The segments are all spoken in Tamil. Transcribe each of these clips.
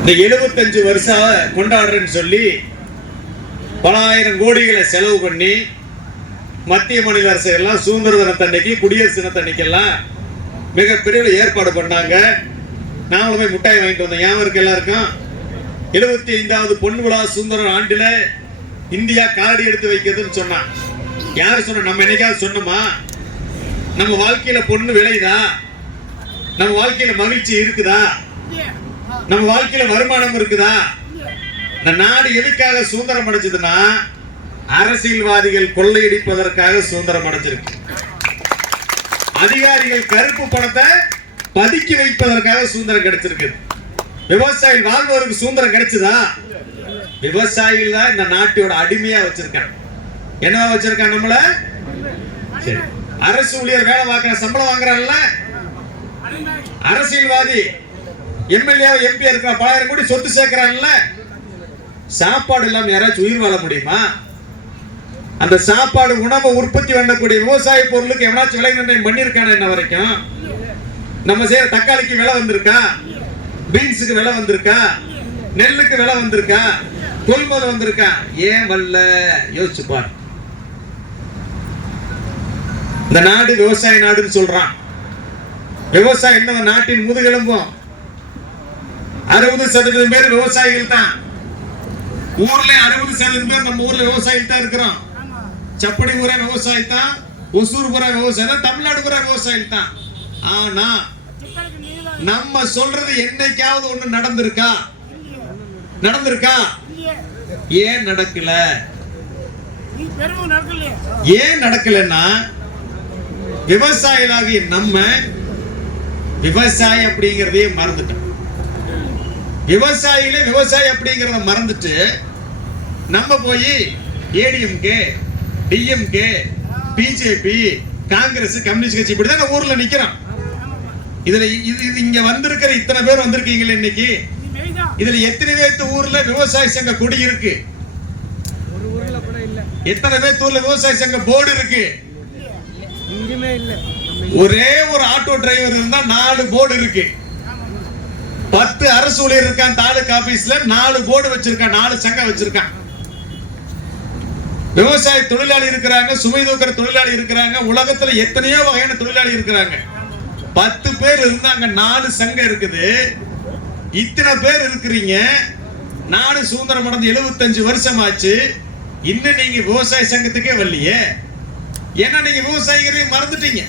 இந்த 75 வருஷம் கொண்டாடுறேன்னு சொல்லி பல ஆயிரம் கோடிகளை செலவு பண்ணி மத்திய மாநில அரசு எல்லாம் சுதந்திர தினத்தன்னைக்கு குடியரசு தினத்தன்னைக்கெல்லாம் மிகப்பெரிய ஏற்பாடு பண்ணாங்க. நாங்களும் போய் மிட்டாய் வாங்கிட்டு வந்தோம். ஞாபகம் இருக்கு எல்லாருக்கும்? 75வது பொன் விழா சுதந்திர ஆண்டுல இந்தியா காலடி எடுத்து வைக்கிறதுன்னு சொன்னான். யாரு சொன்ன? நம்ம என்னைக்காவது சொன்னோமா? நம்ம வாழ்க்கையில பொண்ணு விளையுதா? நம்ம வாழ்க்கையில மகிழ்ச்சி இருக்குதா? நம்ம வாழ்க்கையில வருமானம் இருக்குதா? இந்த நாடு எதுக்காக சுதந்திரம் அடைஞ்சதுன்னா அரசியல்வாதிகள் கொள்ளையடிப்பதற்காக சுதந்திரம் அடைஞ்சிருக்கு. அதிகாரிகள் கருப்பு பணத்தை பதுக்கி வைப்பதற்காக சுதந்திரம் கிடைச்சிருக்கு. விவசாயிகள் வாழ்வதற்கு சுதந்திரம் கிடைச்சதா? விவசாயிகள் தான் இந்த நாட்டோட அடிமையா வச்சிருக்காங்க. என்னவா வச்சிருக்காங்க நம்மள? சரி, அரசு ஊழியர் வேலை பார்க்கிற சம்பளம் வாங்குறாங்கல்ல, அரசியல்வாதி எம்எல்ஏ எம்பி இருக்கிற 1000 கோடி சொத்து சேர்க்கிறாங்கல்ல, சாப்பாடு இல்லாம யாராச்சும் உயிர் வாழ முடியுமா? அந்த சாப்பாடு உணவை உற்பத்தி பண்ணக்கூடிய விவசாய பொருளுக்கு எவனாச்சும் விலை நிர்ணயம் பண்ணிருக்கான? என்ன வரைக்கும் நம்ம செய்யற தக்காளிக்கு விலை வந்திருக்கா? பீன்ஸுக்கு விலை வந்திருக்கா? நெல்லுக்கு விலை வந்திருக்கா? கொள்முதல் வந்திருக்கா? ஏன் வரல? யோசிச்சு பாரு. இந்த நாடு விவசாய நாடுன்னு சொல்றான். விவசாயம் என்ன நாட்டின் முதுகெலும்பும். 60% பேர் விவசாயிகள் தான். ஊர்ல 60% பேர் நம்ம ஊர்ல விவசாயிகள் தான் இருக்கிறோம். சப்படி பூரா விவசாயி தான், ஒசூர் பூரா விவசாயி தான், தமிழ்நாடு பூரா விவசாயி தான். ஆனா நம்ம சொல்றது என்னைக்காவது ஒண்ணு நடந்திருக்கா? நடந்திருக்கா? ஏன் நடக்கல? ஏன் நடக்கலன்னா விவசாயிகளாகிய நம்ம விவசாயி அப்படிங்கறதே மறந்துட்டோம். விவசாயிகளே விவசாயி அப்படிங்கறத மறந்துட்டு நம்ம போய் ADMK, DMK, BJP, Congress, communist கட்சி இப்படிதான் ஊர்ல நிக்கிறோம். இதுல இங்க வந்திருக்கிற இத்தனை பேர் வந்திருக்கீங்களே இன்னைக்கு, இதுல எத்தனை பேர்த்து ஊர்ல விவசாய சங்க கொடி இருக்கு? எத்தனை பேர்த்து ஊர்ல விவசாய சங்க போர்டு இருக்கு? ஒரே ஒரு ஆட்டோ டிரைவர் இருந்தா 4 போர்டு இருக்கு. 10 அரசு ஊழியர் இருக்கான். தாலுகா ஆபீஸ்ல 4 போர்டு வச்சிருக்கான், 4 சங்கம் வச்சிருக்கான். விவசாய தொழிலாளி இருக்கிறாங்க, சுமை தூக்குற தொழிலாளி இருக்கிறாங்க, உலகத்துல எத்தனையோ வகையான தொழிலாளி இருக்கிறாங்க. 10 பேர் இருந்தாங்க, 4 சங்கம் இருக்குது. இத்தனை பேர் இருக்கிறீங்க. நாடு சுதந்திரம் அடைஞ்சு 75 வருஷம் ஆச்சு. இன்னும் நீங்க விவசாய சங்கத்துக்கே வரலையே. ஏன்னா நீங்க விவசாயிகளையும் மறந்துட்டீங்க.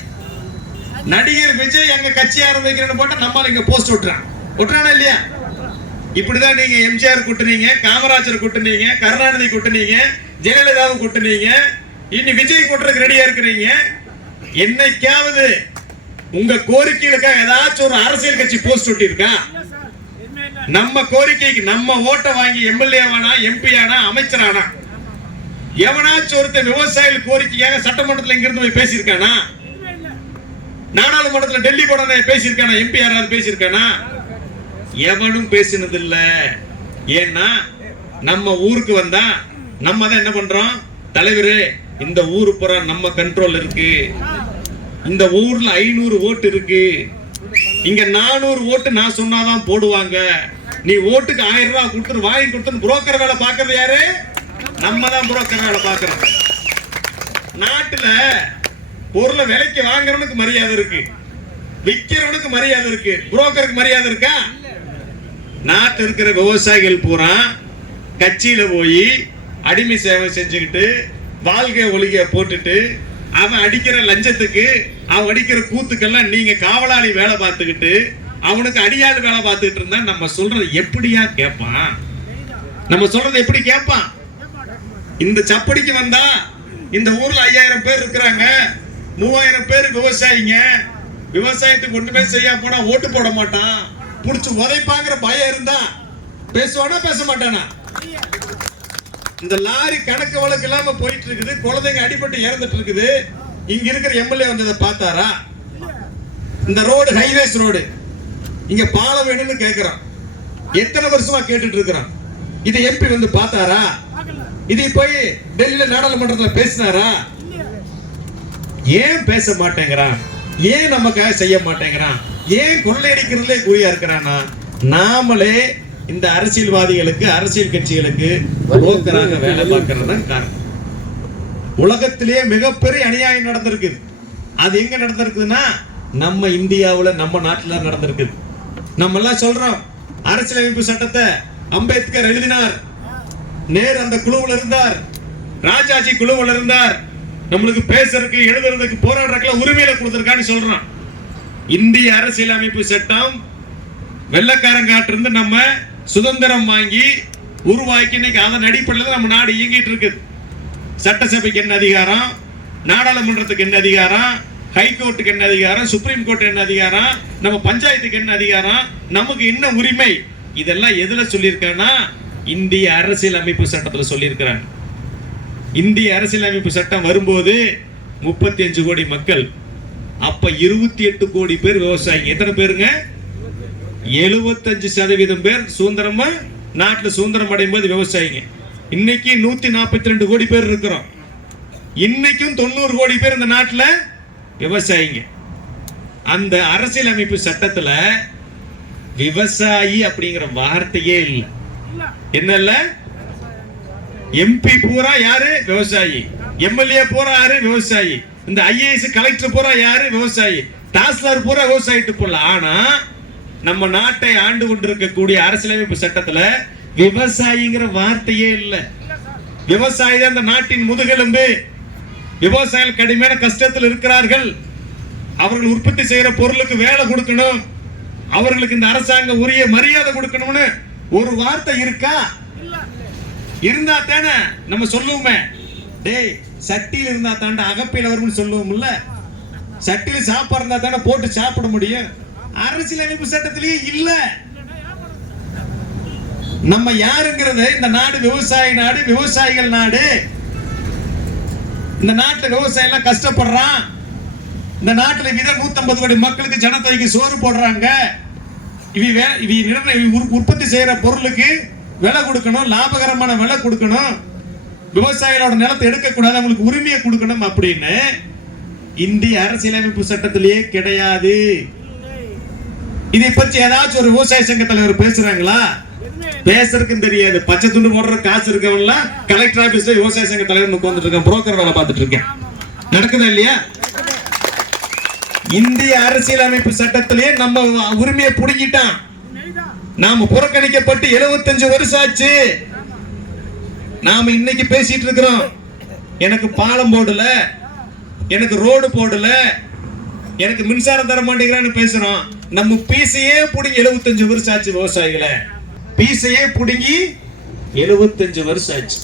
நடிகர் விஜய் எங்க கட்சி ஆரம்பிக்கிறேன்னு போட்டா நம்மால இங்க போஸ்ட் ஒட்டுறானா இல்லையா? இப்படிதான் நீங்க எம்ஜிஆர் கூட்டுனீங்க, காமராஜர் கூட்டுனீங்க, கருணாநிதி கூட்டுனீங்க, ஜெயலலிதாவை கூட்டுனீங்க. இனி விஜய் கூட்டுறதுக்கு ரெடியா இருக்கிறீங்க. என்னைக்காவது உங்க கோரிக்கைகளுக்காக ஏதாச்சும் ஒரு அரசியல் கட்சி போஸ்ட் ஒட்டி இருக்கா? நம்ம கோரிக்கைக்கு நம்ம ஓட்ட வாங்கி எம்எல்ஏ ஆனா, எம்பி ஆனா, அமைச்சரானா எவனாச்சும் ஒருத்தர் விவசாயிகள் கோரிக்கையாக சட்டமன்றத்தில் இங்கிருந்து போய் பேசியிருக்கானா? நாடாளுமன்றத்தில் டெல்லி போட பேசியிருக்கானா? எம்பி யாராவது பேசியிருக்கானா? எவனும் பேசினது இல்ல. ஏன்னா நம்ம ஊருக்கு வந்தா நம்ம தான் என்ன பண்றோம்? தலைவரே, இந்த ஊரு பூரா நம்ம கண்ட்ரோல் இருக்கு. இந்த ஊர்ல 500 ஓட்டு இருக்கு. இங்க 400 ஓட்டு நான் சொன்னாதான் போடுவாங்க. நீ ஓட்டுக்கு 1000 ரூபாய் கொடுத்து வாங்கி கொடுத்து புரோக்கர் வேலை பாக்குறது யாரு? நம்ம தான் புரோக்கர் வேலை பாக்குறோம். நாட்டுல பொருளை விலைக்கு வாங்குறவனுக்கு மரியாதை இருக்கு, விக்கிறவனுக்கு மரியாதை இருக்கு, புரோக்கருக்கு மரியாதை இருக்கா? நாட்டில் இருக்கிற விவசாயிகள் பூரா கட்சியில போய் அடிமை சேவை செஞ்சுக்கிட்டு வாழ்க்கை ஒளிக போட்டுட்டு அவன் அடிக்கிற லஞ்சத்துக்கு, அவன் அடிக்கிற கூத்துக்கெல்லாம் நீங்க காவலாளி வேலை பார்த்துக்கிட்டு அவனுக்கு அடியாளு வேலை பார்த்துக்கிட்டு இருந்தா நம்ம சொல்றது எப்படியா கேட்பான்? நம்ம சொல்றது எப்படி கேட்பான்? இந்த சப்படிக்கு வந்தா இந்த ஊர்ல 5000 பேர் இருக்கிறாங்க, 3000 பேர் விவசாயிங்க. விவசாயத்துக்கு ஒண்ணுமே செய்ய போனா ஓட்டு போட மாட்டான், புடிச்சு உதைப்பாங்கிற பயம் இருந்தா பேசுவானா பேச மாட்டானா? இந்த லாரி கணக்கு வழக்கு இல்லாம போயிட்டு இருக்குது, குழந்தைங்க அடிபட்டு இறந்துட்டு இருக்குது. இங்க இருக்கிற எம்எல்ஏ வந்ததை பார்த்தாரா? இந்த ரோடு ஹைவேஸ் ரோடு, இங்க பாலம் வேணும்னு கேட்கிறோம். எத்தனை வருஷமா கேட்டுட்டு இருக்கிறோம். இதை எம்பி வந்து பார்த்தாரா? இதை போய் டெல்லியில நாடாளுமன்றத்தில் பேசினாரா? ஏன் பேச மாட்டேங்கிறான்? ஏன் நமக்காக செய்ய மாட்டேங்கிறான்? ஏன் கொள்ளையடிக்கிறதுலே குறியா இருக்கிறானா? நாமளே இந்த அரசியல்வாதிகளுக்கு, அரசியல் கட்சிகளுக்கு புரோக்கராக வேலை பார்க்கறது தான் காரணம். உலகத்திலேயே மிகப்பெரிய அநியாயம் நடந்திருக்குது. அது எங்க நடந்திருக்குதுன்னா நம்ம இந்தியாவுல, நம்ம நாட்டுல நடந்திருக்குது. நம்ம எல்லாம் சொல்றோம் அரசியலமைப்பு சட்டத்தை அம்பேத்கர் எழுதினார், நேரு அந்த குழுவில் இருந்தார், ராஜாஜி குழுவில் இருந்தார், நம்மளுக்கு பேசுறதுக்கு, எழுதுறதுக்கு, போராடுறதுக்கு உரிமையில கொடுத்திருக்கான்னு சொல்றோம். இந்திய அரசியலமைப்பு சட்டம் வெள்ளக்காரங்காட்டு இருந்து நம்ம சுதந்திரம் வாங்கி உருவாக்கி இன்னைக்கு அதன் அடிப்படையில் நம்ம நாடு இயங்கிட்டு இருக்குது. சட்டசபைக்கு என்ன அதிகாரம், நாடாளுமன்றத்துக்கு என்ன அதிகாரம், ஹைகோர்ட்டுக்கு என்ன அதிகாரம், சுப்ரீம் கோர்ட் என்ன அதிகாரம், நம்ம பஞ்சாயத்துக்கு என்ன அதிகாரம், நமக்கு என்ன உரிமை, இதெல்லாம் எதுல சொல்லியிருக்காங்கன்னா இந்திய அரசியலமைப்பு சட்டத்தில் சொல்லியிருக்கிறாங்க. இந்திய அரசியலமைப்பு சட்டம் வரும்போது 35 கோடி மக்கள், அப்ப 28 கோடி பேர் விவசாயிங்க. எத்தனை பேருங்க? 75% பேர் சுதந்திரமா நாட்டில் சுதந்திரம் அடையும் போது விவசாயிங்க. இன்னைக்கு 142 கோடி பேர் இருக்கிறோம். இன்னைக்கும் 90 கோடி பேர் இந்த நாட்டில் விவசாயிங்க. அந்த அரசியலமைப்பு சட்டத்துல விவசாயி அப்படிங்கிற வார்த்தையே இல்லை. என்னல்ல, எம்பி பூரா யாரு? விவசாயி. எம்எல்ஏ பூரா யாரு? விவசாயி. இந்த ஐஏஎஸ் கலெக்டர் பூரா யாரு? விவசாயி. தாசில்தார் பூரா விவசாயிட்டு போல. ஆனா நம்ம நாட்டை ஆண்டு கொண்டிருக்கக்கூடிய அரசியலமைப்பு சட்டத்துல விவசாயிங்கிற வார்த்தையே இல்லை. விவசாயி தான் இந்த நாட்டின் முதுகெலும்பு. விவசாயிகள் கடுமையான கஷ்டத்தில் இருக்கிறார்கள். அவர்கள் உற்பத்தி செய்யற பொருளுக்கு வேலை கொடுக்கணும், அவர்களுக்கு இந்த அரசாங்கம் உரிய மரியாதை கொடுக்கணும்னு ஒரு வார்த்தை இருக்கா? இருந்தா தானே நம்ம சொல்லுவோமே, டேய் சட்டியில் இருந்தா தாண்டா அகப்பையில் வரும்னு சொல்லுவோம்ல. சட்டியில் சாப்பாடு இருந்தா தானே போட்டு சாப்பிட முடியும். அரசியலமைப்பு சட்டத்திலேயே இல்ல. நம்ம யாருங்கிறது, இந்த நாடு விவசாய நாடு, விவசாயிகள் நாடு. இந்த நாட்டுல விவசாயம் எல்லாம் கஷ்டப்படுறான். இந்த நாட்டுல 150 கோடி மக்களுக்கு ஜனத்தொகைக்கு சோறு போடுறாங்க. உற்பத்தி செய்யற பொருளுக்கு விலை கொடுக்கணும், லாபகரமான விலை கொடுக்கணும், விவசாயிகளோட நிலத்தை எடுக்கக்கூடாது, அவங்களுக்கு உரிமையை கொடுக்கணும் அப்படின்னு இந்திய அரசியலமைப்பு சட்டத்திலேயே கிடையாது. இதை பற்றி ஏதாச்சும் ஒரு விவசாய சங்க தலைவர் பேசுறாங்களா? பேசுறதுக்கும் தெரியாது. பச்சை துண்டு போடுற காசு இருக்கவன்லாம் கலெக்டர் ஆபீஸ்ல விவசாய சங்க தலைவர் உட்கார்ந்துட்டு இருக்கேன், புரோக்கர் வேலை பார்த்துட்டு இருக்கேன். நடக்குதா இல்லையா? இந்திய அரசியலமைப்பு சட்டத்திலேயே நம்ம உரிமையை புடுங்கிட்டான். நாம புறக்கணிக்கப்பட்டு 75 வருஷம் ஆச்சு. நாம இன்னைக்கு பேசிட்டு இருக்கிறோம், எனக்கு பாலம் போடல, எனக்கு ரோடு போடல, எனக்கு மின்சாரம் தர மாட்டேங்கிறான்னு பேசுறோம். நம்ம பீசையே புடுங்கி 75 வருஷம் ஆச்சு. விவசாயிகளை பீசையே புடுங்கி 75 வருஷம் ஆச்சு.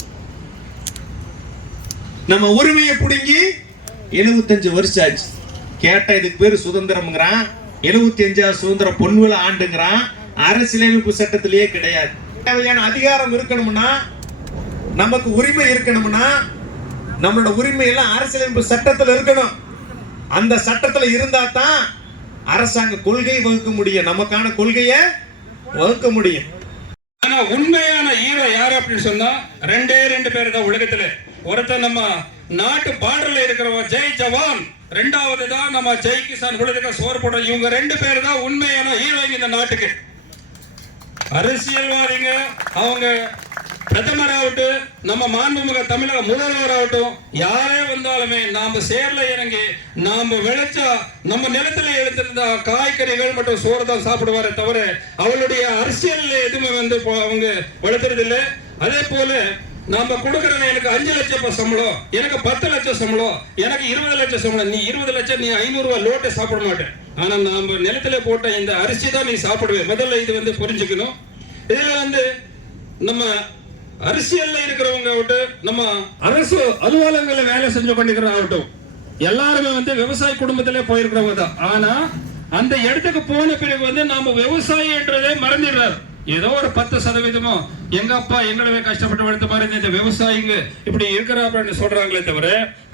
நம்ம உரிமையை புடுங்கி 75 வருஷம் ஆச்சு. கேட்ட இதுக்கு பேரு சுதந்திரம்ங்கிறான். 75 சுதந்திர பொன்விழா ஆண்டுங்கிறான். அரசியலமைப்பு சட்டத்திலேயே கிடையாது. தேவையான அதிகாரம் இருக்கணும்னா, நமக்கு உரிமை இருக்கணும்னா, நம்மளோட உரிமை எல்லாம் அரசியலமைப்பு சட்டத்தில் இருக்கணும். அந்த சட்டத்தில் இருந்தா தான் அரசாங்க கொள்கை வகுக்க முடியும், நமக்கான கொள்கையை வகுக்க முடியும். ஆனா உண்மையான ஹீரோ யாரு அப்படின்னு சொன்னா 2 பேர் தான் உலகத்துல. ஒருத்தர் நம்ம நாட்டு பார்டர்ல இருக்கிறவங்க ஜெய் ஜவான், 2வது தான் நம்ம ஜெய் கிசான் உலக சோறு போடுற. இவங்க 2 பேர் தான் உண்மையான ஹீரோங்க இந்த நாட்டுக்கு. அரசியல்வாதிங்க, அவங்க பிரதமர் ஆகட்டும், நம்ம மாண்புமிகு தமிழக முதல்வர் ஆகட்டும், யாரே வந்தாலுமே நாம சேர்ல இறங்கி நாம விளைச்சா நம்ம நிலத்துல எடுத்திருந்த காய்கறிகள் மற்றும் சோறு தான் சாப்பிடுவாரே தவிர அவளுடைய அரசியல் எதுவுமே அவங்க வளர்த்துறது இல்லை. அதே போல நாம கொடுக்கறது, எனக்கு 5 லட்சம் சம்பளம், எனக்கு 10 லட்சம் சம்பளம், எனக்கு 20 லட்சம் சம்பளம், நீ 20 லட்சம் நீ 500 ரூபாய் லோட்டை சாப்பிட மாட்டேன். ஆனா நாம நிலத்துல போட்ட இந்த அரிசி தான் நீ சாப்பிடுவேன். முதல்ல இது புரிஞ்சுக்கணும். இதுல நம்ம அரசியல்ல இருக்கிறவங்க ஆகட்டும், நம்ம அரசு அலுவலகங்களை வேலை செஞ்சு பண்ணிக்கிறதாகட்டும், எல்லாருமே விவசாய குடும்பத்திலே போயிருக்கிறவங்க தான். ஆனா அந்த இடத்துக்கு போன பிறகு நாம விவசாயி என்றதே மறந்துடுறாரு. ஏதோ ஒரு 10% எங்க அப்பா எங்களவே கஷ்டப்பட்டு வளர்த்த மாதிரி இந்த விவசாயிங்க இப்படி இருக்கிற அப்படின்னு சொல்றாங்களே தவிர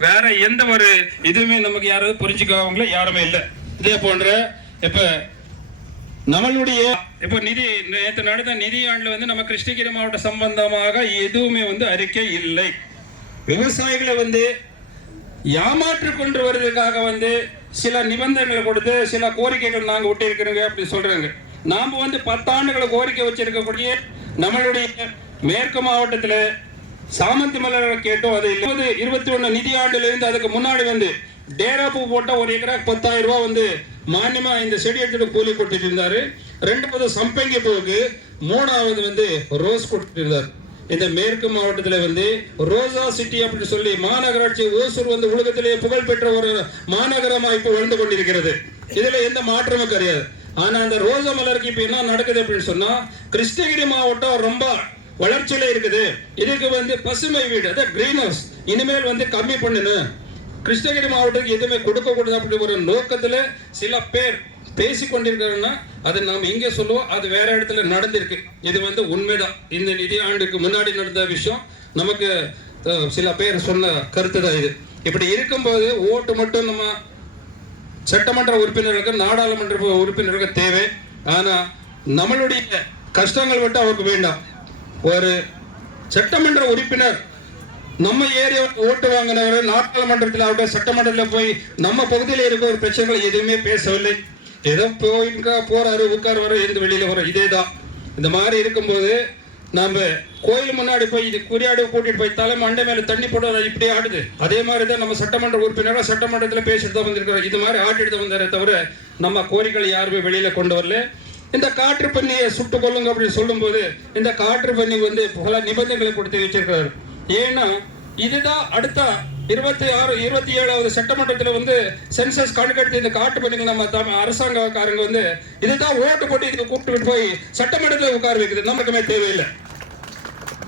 வேற எந்த ஒரு இதுவுமே நமக்கு யாராவது புரிஞ்சுக்காவங்களே யாருமே இல்லை. இதே போன்ற இப்ப நம்மளுடைய இப்ப நேற்று நடந்த நிதி ஆண்டுல நம்ம கிருஷ்ணகிரி மாவட்ட சம்பந்தமாக எதுவுமே அறிக்கை இல்லை. விவசாயிகளை ஏமாற்று கொண்டு வருவதற்காக சில நிபந்தனைகளை கொடுத்து சில கோரிக்கைகள் நாங்க விட்டு இருக்கிறோங்க அப்படி சொல்றாங்க. நாம வந்து 10 ஆண்டுகளை கோரிக்கை வச்சிருக்கக்கூடிய நம்மளுடைய மேற்கு மாவட்டத்தில் சாமந்தி மலரை கேட்டோம். அது 2021 நிதி ஆண்டுல இருந்து அதுக்கு முன்னாடி வந்து டேரா பூ போட்ட ஒரு ஏக்கராக்கு 10,000 ரூபாய் வந்து மானியமா இந்த செடி எடுத்துட்டு கூலி கொடுத்துட்டு இருந்தாரு. 2வது சம்பங்கி பூவுக்கு, 3வது வந்து ரோஸ் கொடுத்துட்டு இருந்தார். இந்த மேற்கு மாவட்டத்தில் வந்து ரோசா சிட்டி அப்படின்னு சொல்லி மாநகராட்சி ஓசூர் வந்து உலகத்திலேயே புகழ்பெற்ற ஒரு மாநகரமா இப்போ வாழ்ந்து கொண்டிருக்கிறது. இதுல எந்த மாற்றமும் கிடையாது. ஆனா அந்த ரோசா மலருக்கு இப்ப என்ன நடக்குது அப்படின்னு சொன்னா, கிருஷ்ணகிரி மாவட்டம் ரொம்ப வளர்ச்சியில இருக்குது. இதுக்கு வந்து பசுமை வீடு, அதாவது கிரீன் ஹவுஸ் இனிமேல் வந்து கம்மி பண்ணணும், கிருஷ்ணகிரி மாவட்டத்துக்கு எதுவுமே கொடுக்க கூடாது அப்படி ஒரு நோக்கத்துல சில பேர் பேசி கொண்டிருக்காங்கன்னா அது நாம் இங்கே சொல்லுவோம், அது வேற இடத்துல நடந்திருக்கு. இது வந்து உண்மைதான். இந்த நிதி ஆண்டுக்கு முன்னாடி நடந்த விஷயம் நமக்கு சில பேர் சொன்ன கருத்து தான் இது. இப்படி இருக்கும்போது ஓட்டு மட்டும் நம்ம சட்டமன்ற உறுப்பினர்களுக்கு நாடாளுமன்ற உறுப்பினர்களுக்கு தேவை. ஆனா நம்மளுடைய கஷ்டங்கள் மட்டும் அவருக்கு வேண்டாம். ஒரு சட்டமன்ற உறுப்பினர் நம்ம ஏரியா ஓட்டு வாங்கினவர் நாடாளுமன்றத்தில் அவருடைய சட்டமன்றத்தில் போய் நம்ம பகுதியில் இருக்க ஒரு பிரச்சனைகள் எதுவுமே பேசவில்லை. ஏதோ போயிருக்கா போறாரு உட்கார் இருந்து வெளியில வர இதே தான். இந்த மாதிரி இருக்கும்போது நம்ம கோயில் முன்னாடி போய் இது குறியாடு கூட்டிட்டு போய் தலை மண்டை மேல தண்ணி போட இப்படியே ஆடுது. அதே மாதிரி தான் நம்ம சட்டமன்ற உறுப்பினர்கள் சட்டமன்றத்தில் பேசிட்டு தான் வந்திருக்கிறோம். இது மாதிரி ஆட்டிட்டு வந்தாரே தவிர நம்ம கோரிக்கைகள் யாருமே வெளியில கொண்டு வரல. இந்த காற்று பண்ணியை சுட்டு கொள்ளுங்க அப்படின்னு சொல்லும் போது இந்த காற்று பண்ணி வந்து பல நிபந்தனைகளை கொடுத்து வச்சிருக்கிறாரு. ஏன்னா இதுதான் அடுத்த 27வது சட்டமன்றத்தில் வந்து சென்சஸ் கணக்கெடுத்து இந்த காட்டு பண்ணிகள் நம்ம அரசாங்கக்காரங்க வந்து இதுதான் ஓட்டு போட்டு இதுக்கு கூப்பிட்டு போய் சட்டமன்றத்தில் உட்கார வைக்குது. நமக்குமே தேவையில்லை.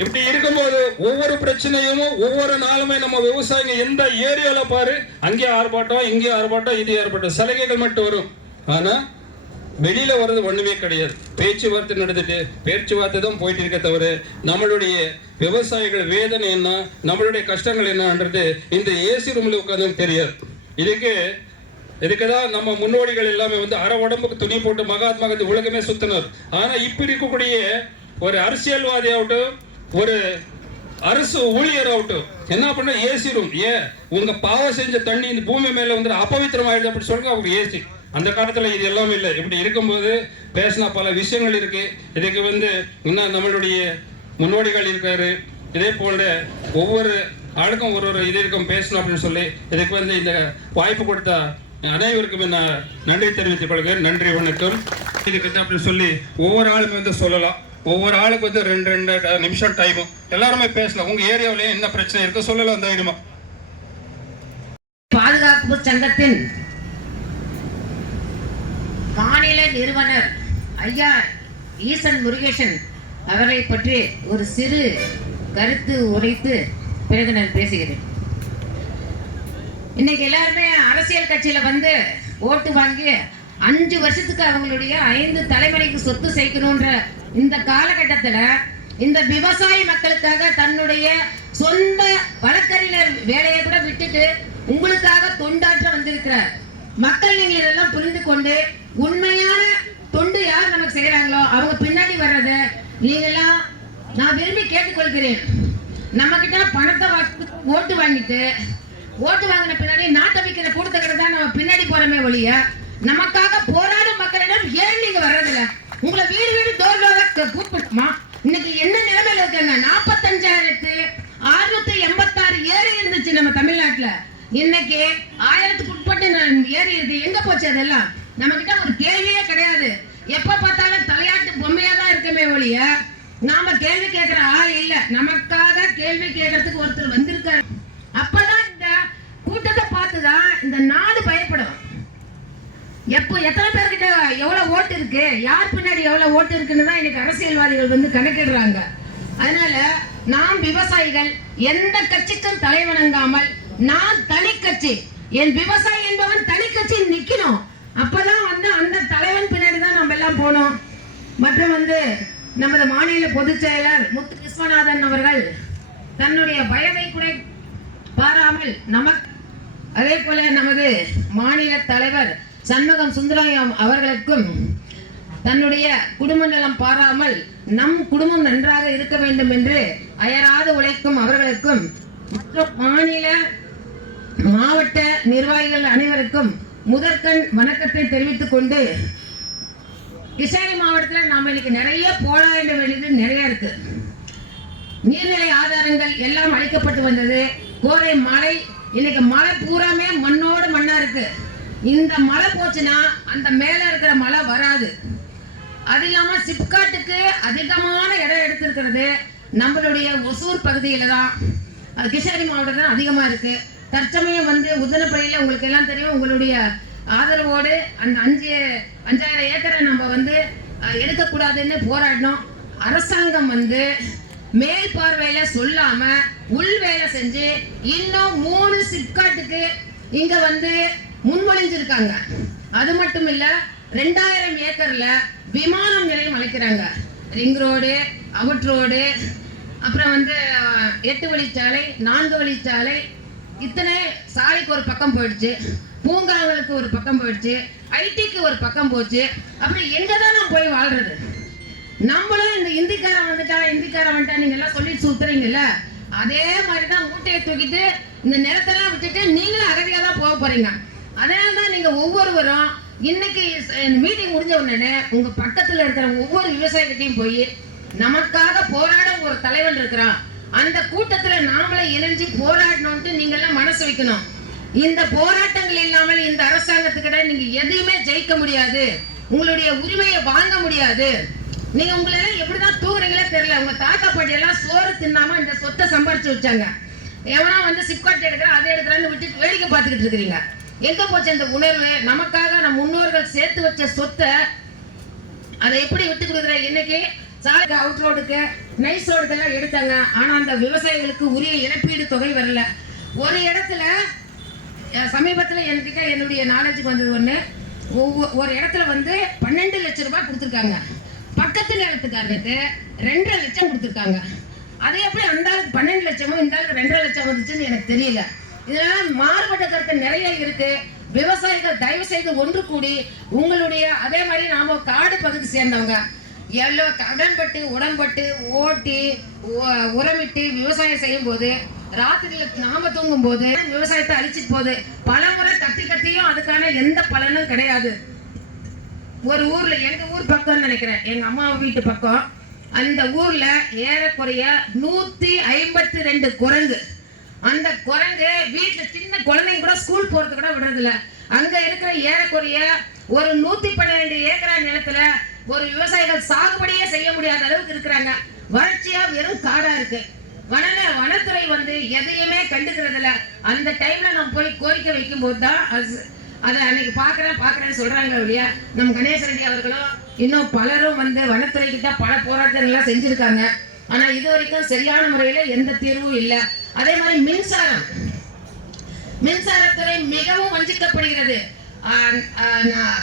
இப்படி இருக்கும்போது ஒவ்வொரு பிரச்சனையும் ஒவ்வொரு நாளுமே நம்ம விவசாயிங்க எந்த ஏரியால பாரு அங்கே ஆர்ப்பாட்டம், இங்கே ஆர்ப்பாட்டம், இது ஆர்ப்பாட்டம், சலுகைகள் மட்டும் வரும். ஆனா வெளியில வர்றது ஒண்ணுமே கிடையாது. பேச்சுவார்த்தை நடந்துட்டு பேச்சுவார்த்தை தான் போயிட்டு இருக்க தவிர நம்மளுடைய விவசாயிகள் வேதனை என்ன, நம்மளுடைய கஷ்டங்கள் என்னன்றது இந்த ஏசி ரூம்ல உட்காந்து தெரியாது. இதுக்குதான் நம்ம முன்னோடிகள் எல்லாமே வந்து அரை உடம்புக்கு துணி போட்டு மகாத்மா காந்தி உலகமே சுத்தினார். ஆனா இப்ப இருக்கக்கூடிய ஒரு அரசியல்வாதி ஆகட்டும், ஒரு அரசு ஊழியர் ஆகட்டும் என்ன பண்ண ஏசி ரூம், ஏன் உங்க பாவம் செஞ்ச தண்ணி இந்த பூமி மேல வந்து அபவித்திரம் ஆயிடுது அப்படி சொல்லுங்க அவங்க ஏசி. அந்த காலத்துல இது எல்லாமே இல்லை. இப்படி இருக்கும்போது பேசினா பல விஷயங்கள் இருக்கு. இதுக்கு வந்து இன்னும் நம்மளுடைய முன்னோடிகள் இருக்காரு. இதே போல ஒவ்வொரு ஆளுக்கும் ஒரு இது இருக்கும் பேசணும் அப்படின்னு சொல்லி இதுக்கு வந்து இந்த வாய்ப்பு கொடுத்த அனைவருக்கும் நான் நன்றி தெரிவித்துக் கொள்கிறேன். நன்றி, வணக்கம். இதுக்கு அப்படின்னு சொல்லி ஒவ்வொரு ஆளுமே வந்து சொல்லலாம். ஒவ்வொரு ஆளுக்கு வந்து 2 நிமிஷம் டைம். எல்லாருமே பேசலாம். உங்க ஏரியாவிலேயே என்ன பிரச்சனை இருக்கு சொல்லலாம் தைரியமா. பாதுகாப்பு சங்கத்தின் மாநில நிறுவனர் ஐயா ஈசன் முருகேசன் அவரை பற்றி ஒரு சிறு கருத்து உரைத்து பிறகு நான் பேசுகிறேன். இன்னைக்கு எல்லாருமே அரசியல் கட்சியில வந்து ஓட்டு வாங்கி 5 வருஷத்துக்கு அவங்களுடைய 5 தலைமுறைக்கு சொத்து சேர்க்கணும்ன்ற இந்த காலகட்டத்துல இந்த விவசாய மக்களுக்காக தன்னுடைய சொந்த வழக்கறிஞர் வேலையை கூட விட்டுட்டு உங்களுக்காக தொண்டாற்ற வந்திருக்கிறார். மக்கள் நீங்கள் இதெல்லாம் புரிந்து கொண்டு உண்மையான தொண்டு யார் நமக்கு செய்யறாங்களோ அவங்க பின்னாடி வர்றத நீங்கெல்லாம் நான் விரும்பி கேட்டுக்கொள்கிறேன். நம்ம கிட்ட பணத்தை ஓட்டு வாங்கிட்டு ஓட்டு வாங்கின பின்னாடி நாட்டை வைக்கிற கூட்டத்துக்கிட்ட தான் நம்ம பின்னாடி போறமே ஒழிய நமக்காக போராடும் மக்களிடம் ஏன் நீங்க வர்றதில்ல? உங்களை வீடு வீடு டோர் கூப்பிட்டுமா? இன்னைக்கு என்ன நிலைமையில இருக்காங்க? 45,686 ஏரி இருந்துச்சு நம்ம தமிழ்நாட்டுல. இன்னைக்கு 1000க்கு உட்பட்டு ஏறி இருக்கு. எங்க போச்சு அதெல்லாம்? நம்ம கிட்ட ஒரு கேள்வியே கிடையாது. எப்ப பார்த்தாலும் தலையாட்டு பொம்மையா தான் இருக்குமே ஒழிய நாம கேள்வி கேட்கிற ஆள் இல்ல. நமக்காக கேள்வி கேட்கறதுக்கு ஒருத்தர் வந்திருக்காரு. அப்பதான் இந்த கூட்டத்தை பார்த்துதான் இந்த நாடு பயப்படும். எத்தனை பேர்கிட்ட எவ்வளவு ஓட்டு இருக்கு, யார் பின்னாடி எவ்வளவு ஓட்டு இருக்குன்னு தான் இன்னைக்கு அரசியல்வாதிகள் வந்து கணக்கிடுறாங்க. அதனால நாம் விவசாயிகள் எந்த கட்சிக்கும் தலைவணங்காமல் நான் தனி கட்சி, என் விவசாயி என்பவன் தனி கட்சி நிக்கணும். அப்பதான் வந்து அந்த தலைவன் பின்னாடி தான் நம்ம எல்லாம் போனோம். மற்றும் வந்து நமது மாநில பொதுச் செயலர் முத்து விஸ்வநாதன் அவர்கள் தன்னுடைய வயதை கூட பாராமல் நமக்கு, அதே போல நமது மாநில தலைவர் சண்முகம் சுந்தரம் அவர்களுக்கும் தன்னுடைய குடும்ப நலம் பாராமல் நம் குடும்பம் நன்றாக இருக்க வேண்டும் என்று அயராது உழைக்கும் அவர்களுக்கும் மற்றும் மாநில மாவட்ட நிர்வாகிகள் அனைவருக்கும் முதற்கண் வணக்கத்தை தெரிவித்துக் கொண்டு கிருஷ்ணகிரி மாவட்டத்தில் நாம இன்னைக்கு நிறைய போராட வேண்டியது நிறைய இருக்கு. நீர்நிலை ஆதாரங்கள் எல்லாம் அழிக்கப்பட்டு வந்தது. கோடை மழை, இன்னைக்கு மழை பூராமே மண்ணோடு மண்ணா இருக்கு. இந்த மழை போச்சுன்னா அந்த மேல இருக்கிற மழை வராது. அது இல்லாம சிப்காட்டுக்கு அதிகமான இடம் எடுத்திருக்கிறது நம்மளுடைய ஒசூர் பகுதியில தான். அது கிருஷ்ணகிரி மாவட்டத்தில் அதிகமா இருக்கு. தற்சமயம் வந்து உதனப்பள்ளியில உங்களுக்கு எல்லாம் தெரியும், உங்களுடைய ஆதரவோடு அந்த 5000 ஏக்கரை நம்ம வந்து எடுக்கக்கூடாதுன்னு போராடினோம். அரசாங்கம் வந்து மேல் பார்வையில சொல்லாம உள் வேலை செஞ்சு இன்னும் 3 சிப்காட்டுக்கு இங்க வந்து முன்மொழிஞ்சிருக்காங்க. அது மட்டும் இல்ல 2000 ஏக்கர்ல விமானம் நிலையம் அமைக்கிறாங்க. ரிங் ரோடு, அவுட் ரோடு, அப்புறம் வந்து 8 வழிச்சாலை, 4 வழிச்சாலை, இத்தனை சாலைக்கு ஒரு பக்கம் போயிடுச்சு, பூங்காங்களுக்கு ஒரு பக்கம் போயிடுச்சு, ஐடிக்கு ஒரு பக்கம் போச்சு. அப்படி எங்கதான் நம்ம போய் வாழ்றது? நம்மளும் இந்த இந்திக்காரன் வந்துட்டா நீங்க எல்லாம் சொல்லி சுத்துறீங்கல்ல, அதே மாதிரிதான் மூட்டையை தூக்கிட்டு இந்த நிலத்தெல்லாம் விட்டுட்டு நீங்களும் அகதியா தான் போக போறீங்க. அதனாலதான் நீங்க ஒவ்வொருவரும் இன்னைக்கு மீட்டிங் முடிஞ்ச உடனே உங்க பக்கத்துல இருக்கிற ஒவ்வொரு விவசாயிகிட்டையும் போய் நமக்காக போராட ஒரு தலைவன் இருக்கிறான், அந்த கூட்டத்துல நாமளே இணைஞ்சு போராடணும்ட்டு நீங்க எல்லாம் மனசு வைக்கணும். இந்த போராட்டங்கள் இல்லாமல் இந்த அரசாங்கத்துக்கிட்ட நீங்க எதையுமே ஜெயிக்க முடியாது, உங்களுடைய உரிமையை வாங்க முடியாது. நீங்க உங்களை எல்லாம் எப்படிதான் தூங்குறீங்களே தெரியல. உங்க தாத்தா பாட்டி எல்லாம் சோறு தின்னாம இந்த சொத்தை சம்பாரிச்சு வச்சாங்க. எவனா வந்து சிப்காட் எடுக்கிறேன் அதை எடுக்கிறேன்னு விட்டு வேடிக்கை பார்த்துக்கிட்டு இருக்கிறீங்க. எங்க போச்சு அந்த உணர்வு? நமக்காக நம் முன்னோர்கள் சேர்த்து வச்ச சொத்தை அதை எப்படி விட்டு கொடுக்குற? இன்னைக்கு சாலைக்கு, அவுட் ரோடுக்கு, நைஸ் ரோடுக்கு எல்லாம் எடுத்தாங்க. ஆனா அந்த விவசாயிகளுக்கு உரிய இழப்பீடு தொகை வரல. ஒரு இடத்துல சமீபத்துல என்கிட்ட என்னுடைய நாலேஜுக்கு வந்தது ஒண்ணு, ஒரு இடத்துல வந்து 12 லட்சம் ரூபாய் கொடுத்துருக்காங்க. பக்கத்து நிலத்துக்காரருக்கு 2.5 லட்சம் கொடுத்துருக்காங்க. அது எப்படி அந்த ஆளுக்கு 12 லட்சமும் இந்த ஆளுக்கு 2.5 லட்சம் வந்துச்சுன்னு எனக்கு தெரியல. இதனால மாறுபட்ட கருத்து நிறைய இருக்கு. விவசாயிகள் தயவு செய்து ஒன்று கூடி உங்களுடைய, அதே மாதிரி நாம காடு பகுதி சேர்ந்தவங்க எவ்வளோ கடன்பட்டு உடம்பட்டு ஓட்டி உரமிட்டு விவசாயம் செய்யும் போது ராத்திரியில நாம தூங்கும் போது விவசாயத்தை அழிச்சிட்டு போகுது. பல முறை கத்தியும் அதுக்கான எந்த பலனும் கிடையாது. ஒரு ஊர்ல, எங்க ஊர் பக்கம் நினைக்கிறேன், எங்க அம்மா வீட்டு பக்கம், அந்த ஊர்ல ஏறக்குறைய 152 குரங்கு. அந்த குரங்கு வீட்டுல சின்ன குழந்தைங்க கூட ஸ்கூல் போறது கூட விடுறது இல்ல. அங்க இருக்கிற ஏறக்குறைய ஒரு 112 ஏக்கரா நிலத்துல ஒரு விவசாயிகள் சாகுபடியே செய்ய முடியாத அளவுக்கு இருக்கிறாங்க. வறட்சியா வெறும் காடா இருக்கு. வனத்துறை வந்து எதையுமே கண்டுக்கிறது இல்ல. அந்த டைம்ல நம்ம போய் கோரிக்கை வைக்கும் போதுதான் அதை அன்னைக்கு பாக்குறேன்னு சொல்றாங்க இல்லையா. நம்ம கணேச ரெட்டி அவர்களும் இன்னும் பலரும் வந்து வனத்துறை கிட்ட பல போராட்டங்கள் எல்லாம் செஞ்சிருக்காங்க. ஆனா இது வரைக்கும் சரியான முறையில எந்த தீர்வும் இல்லை. அதே மாதிரி மின்சாரத்துறை மிகவும் வஞ்சிக்கப்படுகிறது.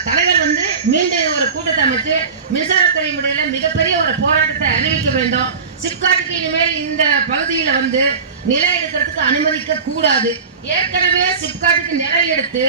தலைவர் வந்து மீண்டும் ஒரு கூட்டத்தை அமைச்சு மின்சாரத்துறை முறையில மிகப்பெரிய ஒரு போராட்டத்தை அறிவிக்க வேண்டும். சிப்காட்டுக்கு இனிமேல் இந்த பகுதியில வந்து நிலம் எடுக்கிறதுக்கு அனுமதிக்க கூடாது. ஏற்கனவே சிப்காட்டுக்கு நிலம் எடுத்து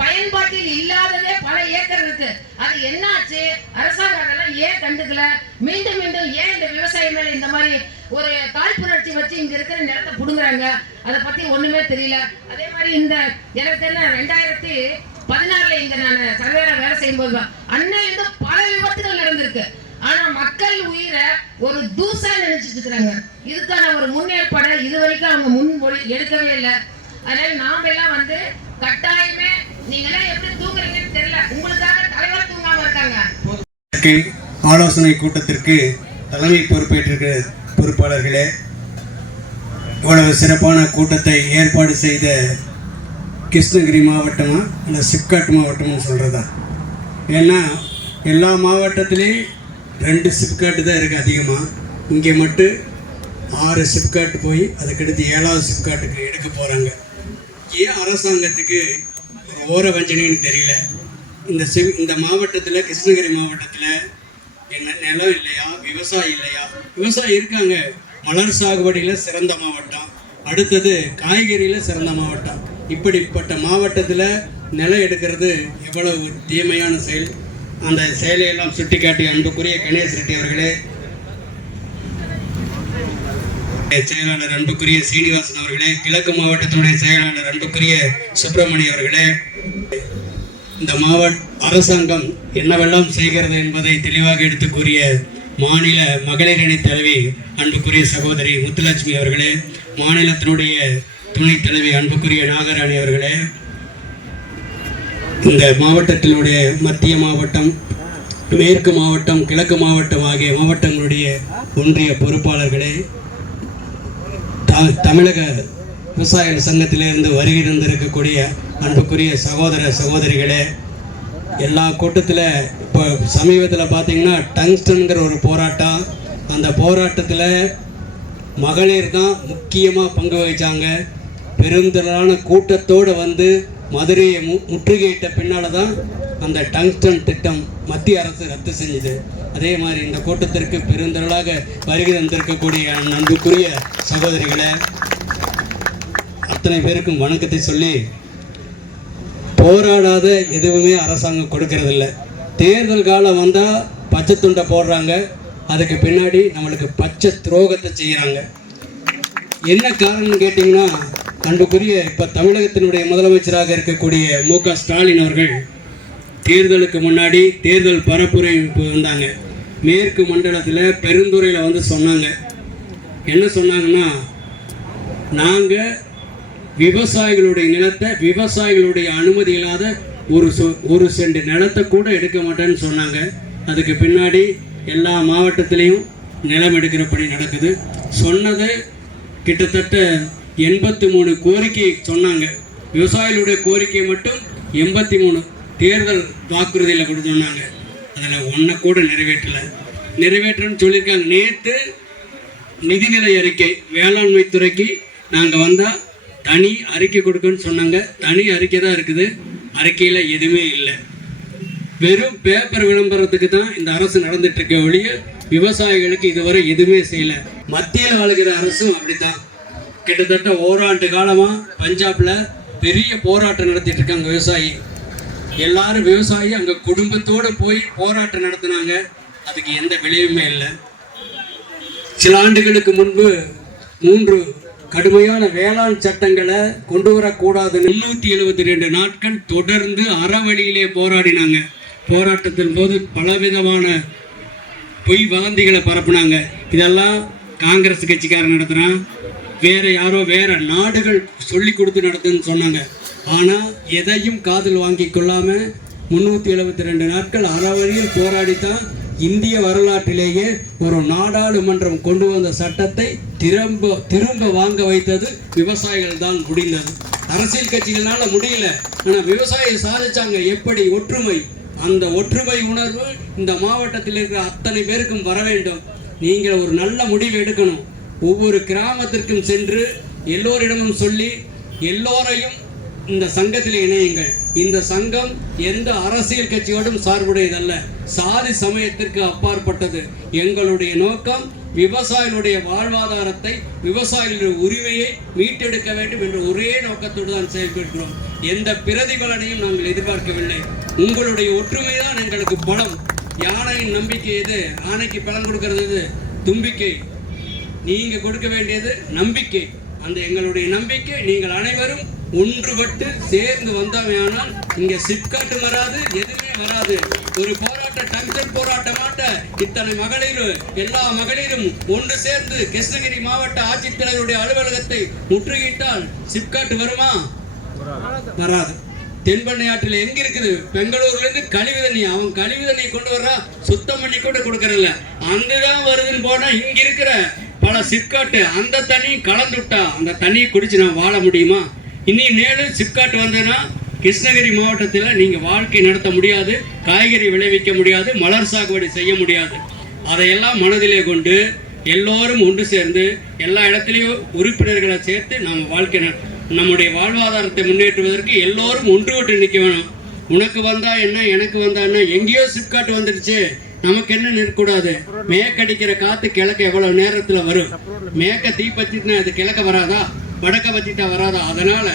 பயன்பாட்டில் இல்லாததே பல ஏக்கர் இருக்கு. அது என்னாச்சு? அரசாங்கம் அதெல்லாம் ஏன் கண்டுக்கல? மீண்டும் ஏன் இந்த விவசாயம் மேல இந்த மாதிரி ஒரு காழ்ப்புணர்ச்சி வச்சு இங்க இருக்கிற நிலத்தை புடுங்குறாங்க? அதை பத்தி ஒண்ணுமே தெரியல. அதே மாதிரி இந்த எனக்கு தெரியல 2016 இங்க நான் சர்வேல வேலை செய்யும் போது அன்னையிலிருந்து பல விபத்துகள் நடந்திருக்கு. ஆனா மக்கள் உயிரை ஒரு தூசா நினைச்சிட்டு இருக்கிறாங்க. இதுக்கான ஒரு முன்னேற்பாடு இதுவரைக்கும் அவங்க முன்மொழி எடுக்கவே இல்லை. அதனால நாம எல்லாம் வந்து கட்டாயமே, நீங்க எல்லாம் எப்படி தூங்குறீங்கன்னு தெரியல, உங்களுக்காக தலைவர் தூங்காம இருக்காங்க. ஆலோசனை கூட்டத்திற்கு தலைமை பொறுப்பேற்றிருக்கிற பொறுப்பாளர்களே, இவ்வளவு சிறப்பான கூட்டத்தை ஏற்பாடு செய்த கிருஷ்ணகிரி மாவட்டமா இல்லை சிப்காட் மாவட்டம்னு சொல்கிறதா? ஏன்னா எல்லா மாவட்டத்திலையும் 2 சிப்காட்டு தான் இருக்குது அதிகமாக. இங்கே மட்டும் 6 சிப்காட்டு போய் அதுக்கடுத்து 7வது சிப்காட்டுக்கு எடுக்க போகிறாங்க. ஏன் அரசாங்கத்துக்கு ஒரு ஓர வஞ்சனைன்னு தெரியல. இந்த மாவட்டத்தில், கிருஷ்ணகிரி மாவட்டத்தில் என்ன நிலம் இல்லையா, விவசாயம் இல்லையா? விவசாயம் இருக்காங்க. மலர் சாகுபடியில் சிறந்த மாவட்டம், அடுத்தது காய்கறியில் சிறந்த மாவட்டம். இப்படிப்பட்ட மாவட்டத்தில் நிலம் எடுக்கிறது எவ்வளவு தீமையான செயல். அந்த செயலையெல்லாம் சுட்டிக்காட்டி அன்புக்குரிய கணேச ரெட்டி அவர்களே, செயலாளர் அன்புக்குரிய சீனிவாசன் அவர்களே, கிழக்கு மாவட்டத்தினுடைய செயலாளர் அன்புக்குரிய சுப்பிரமணிய அவர்களே, இந்த அரசாங்கம் என்னவெல்லாம் செய்கிறது என்பதை தெளிவாக எடுத்து கூறிய மாநில மகளிர் அணி தலைவி அன்புக்குரிய சகோதரி முத்துலட்சுமி அவர்களே, மாநிலத்தினுடைய துணைத் தலைவி அன்புக்குரிய நாகராணி அவர்களே, இந்த மாவட்டத்தினுடைய மத்திய மாவட்டம், மேற்கு மாவட்டம், கிழக்கு மாவட்டம் ஆகிய மாவட்டங்களுடைய ஒன்றிய பொறுப்பாளர்களே, தமிழக விவசாயிகள் சங்கத்திலிருந்து வருகை இருந்திருக்கக்கூடிய அன்புக்குரிய சகோதர சகோதரிகளே, எல்லா கூட்டத்தில் இப்போ சமீபத்தில் பார்த்தீங்கன்னா டங்ஸ்டன்கிற ஒரு போராட்டம், அந்த போராட்டத்தில் மகளிர் தான் முக்கியமாக பங்கு வகித்தாங்க. பெருந்திரளான கூட்டத்தோடு வந்து மதுரையை முற்றுகையிட்ட பின்னால் தான் அந்த டங்ஸ்டன் திட்டம் மத்திய அரசு ரத்து செஞ்சுது. அதே மாதிரி இந்த கூட்டத்திற்கு பெருந்திரளாக வருகை தந்திருக்கக்கூடிய அன்புக்குரிய சகோதரிகளை அத்தனை பேருக்கும் வணக்கத்தை சொல்லி, போராடாத எதுவுமே அரசாங்கம் கொடுக்கறதில்ல. தேர்தல் காலம் வந்தால் பச்சை துண்டை போடுறாங்க, அதுக்கு பின்னாடி நம்மளுக்கு பச்சை துரோகத்தை செய்கிறாங்க. என்ன காரணம்னு கேட்டிங்கன்னா, அன்புக்குரிய இப்போ தமிழகத்தினுடைய முதலமைச்சராக இருக்கக்கூடிய மு.க. ஸ்டாலின் அவர்கள் தேர்தலுக்கு முன்னாடி தேர்தல் பரப்புரை வந்தாங்க. மேற்கு மண்டலத்தில் பெருந்துறையில் வந்து சொன்னாங்க. என்ன சொன்னாங்கன்னா, நாங்கள் விவசாயிகளுடைய நிலத்தை விவசாயிகளுடைய அனுமதி இல்லாத ஒரு சென்ட் நிலத்தை கூட எடுக்க மாட்டேன்னு சொன்னாங்க. அதுக்கு பின்னாடி எல்லா மாவட்டத்திலையும் நிலம் எடுக்கிற பணி நடக்குது. சொன்னது கிட்டத்தட்ட 83 கோரிக்கை சொன்னாங்க. விவசாயிகளுடைய கோரிக்கை மட்டும் 83 தேர்தல் வாக்குறுதியில் கூட சொன்னாங்க. அதில் ஒன்றை கூட நிறைவேற்றன்னு சொல்லியிருக்காங்க. நேற்று நிதிநிலை அறிக்கை வேளாண்மை துறைக்கு நாங்கள் வந்தால் தனி அறிக்கை கொடுக்குன்னு சொன்னாங்க. தனி அறிக்கை தான் இருக்குது, அறிக்கையில் எதுவுமே இல்லை. வெறும் பேப்பர் விளம்பரத்துக்கு தான் இந்த அரசு நடந்துட்டு இருக்க ஒழிய விவசாயிகளுக்கு இதுவரை எதுவுமே செய்யலை. மத்தியில் ஆளுகிற அரசும் அப்படித்தான். கிட்டத்தட்ட ஓராண்டு காலமாக பஞ்சாபில் பெரிய போராட்டம் நடத்திட்டு இருக்காங்க விவசாயி. எல்லாரும் விவசாயி அங்கே குடும்பத்தோடு போய் போராட்டம் நடத்தினாங்க. அதுக்கு எந்த விளைவுமே இல்லை. சில ஆண்டுகளுக்கு முன்பு 3 கடுமையான வேளாண் சட்டங்களை கொண்டு வரக்கூடாது 372 நாட்கள் தொடர்ந்து அறவழியிலே போராடினாங்க. போராட்டத்தின் போது பலவிதமான பொய் வதந்திகளை பரப்புனாங்க. இதெல்லாம் காங்கிரஸ் கட்சிக்காரன் நடத்துகிறான், வேற நாடுகள் சொல்லி கொடுத்து நடத்துன்னு சொன்னாங்க. ஆனால் எதையும் காதில் வாங்கி கொள்ளாமல் 372 நாட்கள் அறவழியில் போராடித்தான் இந்திய வரலாற்றிலேயே ஒரு நாடாளுமன்றம் கொண்டு வந்த சட்டத்தை திரும்ப வாங்க வைத்தது விவசாயிகள் தான் முடிந்தது. அரசியல் கட்சிகளால முடியல, ஆனால் விவசாயிகள் சாதிச்சாங்க. எப்படி ஒற்றுமை, அந்த ஒற்றுமை உணர்வு இந்த மாவட்டத்தில் இருக்கிற அத்தனை பேருக்கும் வர வேண்டும். நீங்கள் ஒரு நல்ல முடிவு எடுக்கணும். ஒவ்வொரு கிராமத்திற்கும் சென்று எல்லோரிடமும் சொல்லி எல்லோரையும் இந்த சங்கத்தில் இணையுங்கள். இந்த சங்கம் எந்த அரசியல் கட்சியோடும் சார்புடையதல்ல, சாதி சமயத்திற்கு அப்பாற்பட்டது. எங்களுடைய நோக்கம் விவசாயிகளுடைய வாழ்வாதாரத்தை, விவசாயிகளுடைய உரிமையை மீட்டெடுக்க வேண்டும் என்ற ஒரே நோக்கத்தோடு தான் செயல்படுகிறோம். எந்த பிரதிபலனையும் நாங்கள் எதிர்பார்க்கவில்லை. உங்களுடைய ஒற்றுமை தான் எங்களுக்கு பலம். யானையின் நம்பிக்கை எது? ஆணைக்கு பலன் கொடுக்கிறது எது? தும்பிக்கை. நீங்க கொடுக்க வேண்டியது நம்பிக்கை. அந்த எங்களுடைய நம்பிக்கை நீங்கள் அனைவரும் ஒன்றுபட்டு சேர்ந்து வந்தவையானால் இங்க சிப்காட்டு வராது, எதுவுமே வராது. ஒரு போராட்டம், டங்ஸ்டன் போராட்டமாட்ட இத்தனை மகளிர், எல்லா மகளிரும் ஒன்று சேர்ந்து கிருஷ்ணகிரி மாவட்ட ஆட்சித்தலைவருடைய அலுவலகத்தை முற்றுகையிட்டால் சிப்காட்டு வருமா? வராது. தென்பண்ணை ஆற்றில் எங்க இருக்குது? பெங்களூர்ல இருந்து கழிவு தண்ணி, அவன் கழிவு தண்ணியை கொண்டு வர்றா, சுத்தம் பண்ணி கூட கொடுக்கறதில்ல. அங்கதான் வருதுன்னு போனா இங்க இருக்கிற பல சிப்காட்டு அந்த தண்ணி கலந்துட்டா அந்த தண்ணியை குடிச்சு நான் வாழ முடியுமா? இனி மேலும் சிப்காட் வந்ததுன்னா கிருஷ்ணகிரி மாவட்டத்தில் நீங்கள் வாழ்க்கை நடத்த முடியாது, காய்கறி விளைவிக்க முடியாது, மலர் சாகுபடி செய்ய முடியாது. அதையெல்லாம் மனதிலே கொண்டு எல்லோரும் ஒன்று சேர்ந்து எல்லா இடத்துலையும் உறுப்பினர்களை சேர்த்து நம்முடைய வாழ்வாதாரத்தை முன்னேற்றுவதற்கு எல்லோரும் ஒன்றுபட்டு நிற்க வேணும். உனக்கு வந்தா என்ன, எனக்கு வந்தா என்ன, எங்கேயோ சிப்காட் வந்துடுச்சு, நமக்கு என்ன நிற்கக்கூடாது. மேற்கடிக்கிற காற்று கிழக்க எவ்வளவு நேரத்தில் வரும்? மேற்க தீ பற்றினா அது கிழக்க வராதா, வடக்க பற்றிட்டா வராதா? அதனால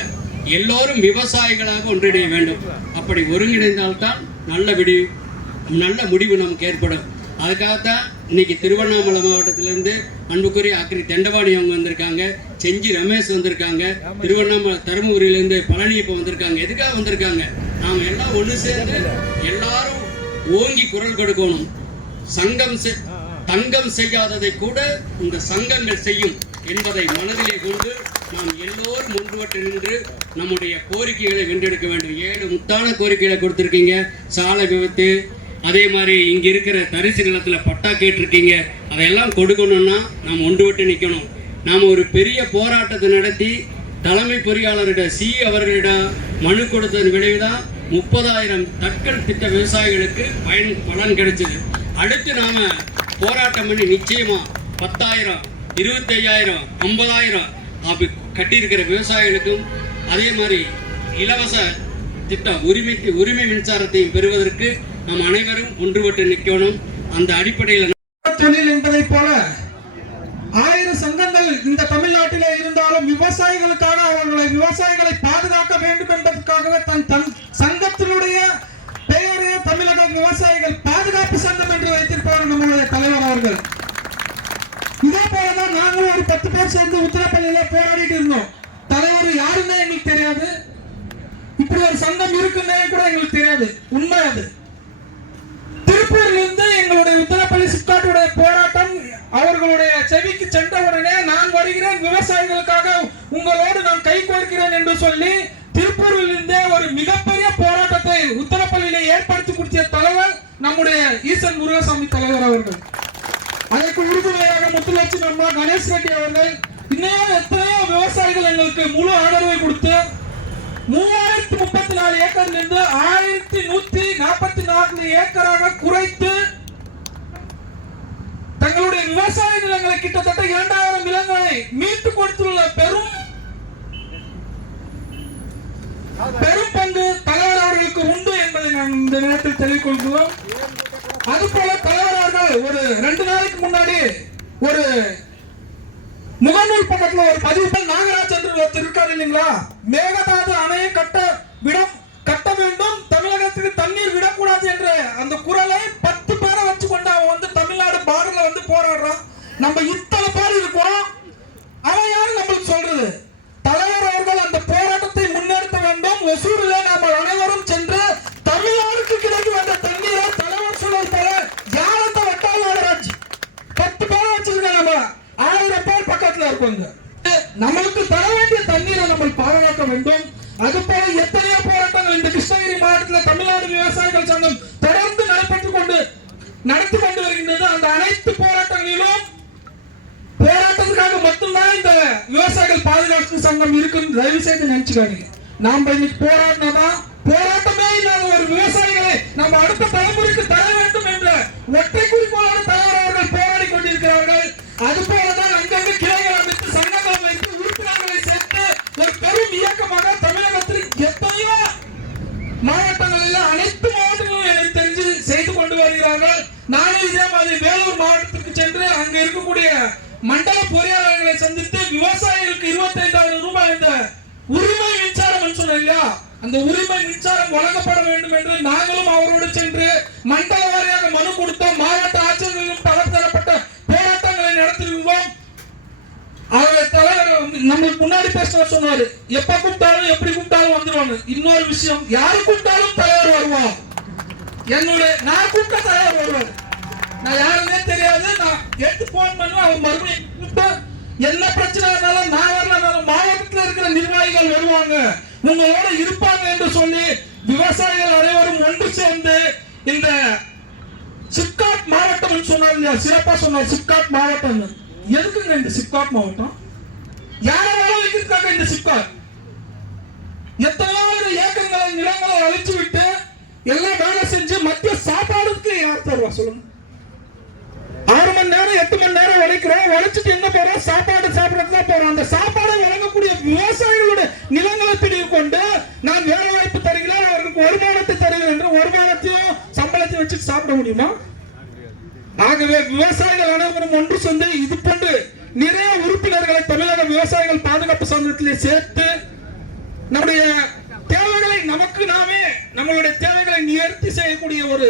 எல்லோரும் விவசாயிகளாக ஒன்றிணைய வேண்டும். அப்படி ஒருங்கிணைந்தால்தான் நல்ல முடிவு நமக்கு ஏற்படும். அதுக்காகத்தான் இன்னைக்கு திருவண்ணாமலை மாவட்டத்திலிருந்து அன்புக்குரிய அக்கறை தெண்டவாணி அவங்க வந்திருக்காங்க, செஞ்சி ரமேஷ் வந்திருக்காங்க, திருவண்ணாமலை தருமபுரியிலேருந்து பழனி இப்போ வந்திருக்காங்க. எதுக்காக வந்திருக்காங்க? நாம் எல்லாம் ஒன்று சேர்ந்து எல்லாரும் ஓங்கி குரல் கொடுக்கணும். தங்கம் செய்யாததை கூட இந்த சங்கங்கள் செய்யும் என்பதை மனதிலே கொண்டு நாம் எல்லோரும் ஒன்றுபட்டு நின்று நம்முடைய கோரிக்கைகளை வென்றெடுக்க வேண்டும். 7 முத்தான கோரிக்கைகளை கொடுத்துருக்கீங்க. சாலை விபத்து, அதே மாதிரி இங்கே இருக்கிற தரிசு நிலத்தில் பட்டா கேட்டிருக்கீங்க. அதையெல்லாம் கொடுக்கணும்னா நாம் ஒன்றுபட்டு நிற்கணும். நாம் ஒரு பெரிய போராட்டத்தை நடத்தி தலைமை பொறியாளரிடம் அவர்களிடம் மனு கொடுத்ததன் விளைவுதான் 30,000 தட்கல் திட்ட விவசாயிகளுக்கு பலன் கிடைச்சது. அடுத்து நாம போராட்டம் பண்ணி நிச்சயமா 10,000, 25,000, 50,000 அப்படி கட்டியிருக்கிற விவசாயிகளுக்கும் அதே மாதிரி இலவச திட்டம் உரிமை மின்சாரத்தையும் பெறுவதற்கு நாம் அனைவரும் ஒன்றுபட்டு நிற்கணும். அந்த அடிப்படையில் தொழில் என்பதை போல 1000 சங்கங்கள் இந்த தமிழ்நாட்டிலே இருந்தாலும் விவசாயிகளுக்காக விவசாயிகளை பாதுகாக்க வேண்டும் என்பதற்காகவே தன் சங்கத்தினுடைய பெயரே தமிழக விவசாயிகள் பாதுகாப்பு சங்கம் என்று வைத்திருப்பார் நம்முடைய தலைவர் அவர்கள். இதே போலதான் நாங்களும் ஒரு 10 பேர் சேர்ந்து உத்தரப்பள்ளியில போராடிட்டு இருந்தோம். தலைவர் யாருன்னு எங்களுக்கு தெரியாது, இப்படி ஒரு சங்கம் இருக்குன்னே கூட எங்களுக்கு தெரியாது. உண்மை அது. திருப்பூர்ல இருந்து எங்களுடைய உத்தரப்பள்ளி சிப்காட்டுடைய போராட்டம் அவர்களுடைய செவிக்கு சென்றவுடனே நான் வருகிறேன், விவசாயிகளுக்காக உங்களோடு நான் கை கோர்க்கிறேன் என்று சொல்லி திருப்பூரில் இருந்தே ஒரு மிகப்பெரிய போராட்டத்தை உத்தரப்பள்ளியில ஏற்படுத்தி கொடுத்த தலைவர் நம்முடைய ஈசன் முருகசாமி தலைவர் அவர்கள். அதற்கு உறுதுணையாக முத்துலட்சுமி அம்மா, கணேஷ் ரெட்டி அவர்கள், இன்னும் எத்தனையோ விவசாயிகள் எங்களுக்கு முழு ஆதரவை கொடுத்து 3034 ஏக்கர்ல இருந்து 1144 ஏக்கராக குறைத்து தங்களுடைய விவசாய நிலங்களை கிட்டத்தட்ட 2000 நிலங்களை மீட்டு கொடுத்துள்ள பெரும் பங்கு தலைவர் அவர்களுக்கு உண்டு என்பதை நான் இந்த நேரத்தில் தெரிவித்துள்ளோம். அதுபோல தலைவர் அவர்கள் ஒரு 2 நாளைக்கு முன்னாடி ஒரு முகநூல் பக்கத்துல ஒரு பதிவு நாகராஜ் என்று ஒருத்தர் இருக்காரு இல்லைங்களா, மேகதாது அணையை கட்ட வேண்டும், தமிழகத்துக்கு தண்ணீர் விடக்கூடாது என்ற அந்த குரலை 10 பேரை வச்சு கொண்டு அவன் வந்து தமிழ்நாடு பார்டர்ல வந்து போராடுறான். நம்ம இத்தனை பேர் இருக்கோம், அவன் யாரு நம்மளுக்கு சொல்றது? தலைவர் அவர்கள் அந்த போராட்டத்தை முன்னெடுத்த வேண்டும். ஒசூரில் நாம் அனைவரும் சென்று தமிழ்நாடுக்கு கிடைக்க வேண்டிய தண்ணீரை தலைவர் சொல்வது போல யாரந்த வட்டால் நாகராஜ் 10 பேரை வச்சிருக்க நம்ம 1000 பேர் பக்கத்துல இருக்கோங்க. நம்மளுக்கு தர வேண்டிய தண்ணீரை நம்ம பாதுகாக்க வேண்டும். அது போல எத்தனையோ போராட்டங்கள் இந்த கிருஷ்ணகிரி மாவட்டத்தில் தமிழ்நாடு விவசாயிகள் சங்கம் தொடர்ந்து நடத்தி கொண்டு வருகின்றது. அந்த அனைத்து போராட்டங்களிலும் போராட்டத்துக்காக மட்டும்தான் இந்த விவசாயிகள் பாதுகாப்பு சங்கம் இருக்குன்னு தயவு செய்து நினைச்சுக்காதீங்க. நாம இன்னைக்கு போராடினாதான் போராட்டமே இல்லாத ஒரு விவசாயிகளை நம்ம அடுத்த தலைமுறைக்கு தர வேண்டும் என்ற ஒற்றை குறிக்கோளோடு தலைவர் அவர்கள் போராடி கொண்டிருக்கிறார்கள். அது போலதான் அங்கங்கு கிளைகள் அமைத்து சங்கங்கள் வைத்து உறுப்பினர்களை சேர்த்து ஒரு பெரும் இயக்கமாக தமிழகத்தில் எத்தனையோ மாவட்டங்களில் அனைத்து மாவட்டங்களும் எனக்கு தெரிஞ்சு செய்து கொண்டு வருகிறார்கள். நானும் இதே மாதிரி வேலூர் மாவட்டத்திற்கு சென்று அங்க இருக்கக்கூடிய மண்டல பொறியாளர்களை சந்தித்து விவசாயிகளுக்கு 25,000 ரூபாய் இந்த உரிமை மின்சாரம் சொன்ன இல்லையா, அந்த உரிமை மின்சாரம் வழங்கப்பட வேண்டும் என்று நாங்களும் அவரோடு சென்று மண்டல வாரியாக மனு கொடுத்தோம். மாவட்ட ஆட்சியர்களும் பலதரப்பட்ட போராட்டங்களை நடத்திருந்தோம். அவருடைய தலைவர் நம்மளுக்கு முன்னாடி பேசுற சொன்னாரு, எப்ப கூப்பிட்டாலும் எப்படி கூப்பிட்டாலும் வந்துருவாங்க. இன்னொரு விஷயம், யாரு கூப்பிட்டாலும் தலைவர் வருவான். நான் கூப்பிட்ட தலைவர் வருவார். நான் யாருன்னே தெரியாது, நான் எடுத்து போன் பண்ணுவேன். அவன் மறுபடியும் கூப்பிட்டு என்ன பிரச்சனை இருந்தாலும் நான் வரலனாலும் மாவட்டத்தில் இருக்கிற நிர்வாகிகள் வருவாங்க, உங்களோட இருப்பாங்க என்று சொல்லி விவசாயிகள் அனைவரும் ஒன்று சேர்ந்து இந்த சிப்காட் மாவட்டம் சொன்னார் இல்லையா, சிறப்பா சொன்னார். சிப்காட் மாவட்டம் எதுக்குங்க இந்த சிப்காட் மாவட்டம்? யாரை வைக்கிறதுக்காக இந்த சிப்காட்? எத்தனையோ ஏக்கங்களை நிலங்களை அழிச்சு விட்டு எல்லாம் வேலை செஞ்சு மத்திய சாப்பாடுக்கு யார் தருவா சொல்லுங்க? 6 மணி நேரம் 8 மணி நேரம் உழைக்கிறோம், உழைச்சிட்டு என்ன போறோம்? சாப்பாடு சாப்பிடறதுக்கு தான் போறோம். அந்த சாப்பாடை வழங்கக்கூடிய விவசாயிகளுடைய நிலங்களை பிடிவு கொண்டு நான் வேலை வாய்ப்பு தருகிறேன், அவருக்கு வருமானத்தை தருகிறேன் என்று வருமானத்தையும் சம்பளத்தையும் வச்சு சாப்பிட முடியுமா? ஆகவே விவசாயிகள் அனைவரும் ஒன்று சேர்ந்து இது போன்று நிறைய உறுப்பினர்களை தமிழக விவசாயிகள் பாதுகாப்பு சங்கத்திலே சேர்த்து நம்முடைய தேவைகளை நமக்கு நாமே நம்மளுடைய தேவைகளை நிவர்த்தி செய்யக்கூடிய ஒரு